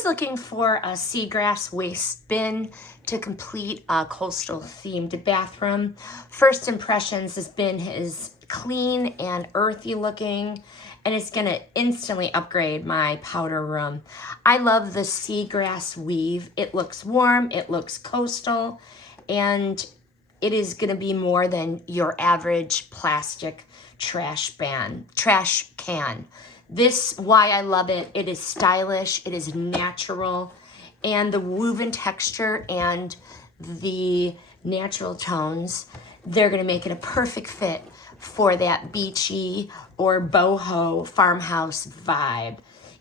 was looking for a seagrass waste bin to complete a coastal themed bathroom. First impressions, this bin is clean and earthy looking, and it's gonna instantly upgrade my powder room. I love the seagrass weave. It looks warm, it looks coastal, and it is gonna be more than your average plastic trash can. This, why I love it, it is stylish, it is natural, and the woven texture and the natural tones, they're gonna make it a perfect fit for that beachy or boho farmhouse vibe.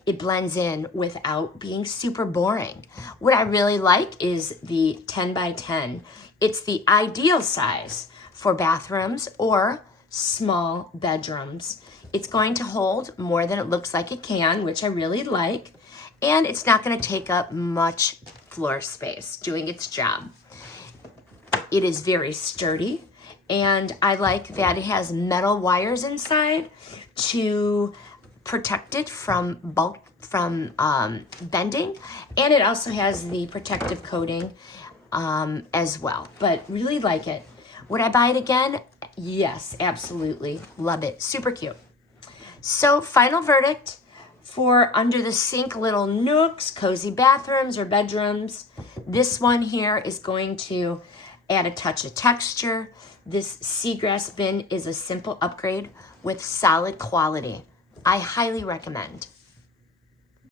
It blends in without being super boring. What I really like is the 10 by 10. It's the ideal size for bathrooms or small bedrooms. It's going to hold more than it looks like it can, which I really like, and it's not going to take up much floor space doing its job. It is very sturdy, and I like that it has metal wires inside to protect it from bending, and it also has the protective coating as well, but really like it. Would I buy it again? Yes, absolutely. Love it. Super cute. So final verdict for under the sink little nooks, cozy bathrooms or bedrooms. This one here is going to add a touch of texture. This seagrass bin is a simple upgrade with solid quality. I highly recommend.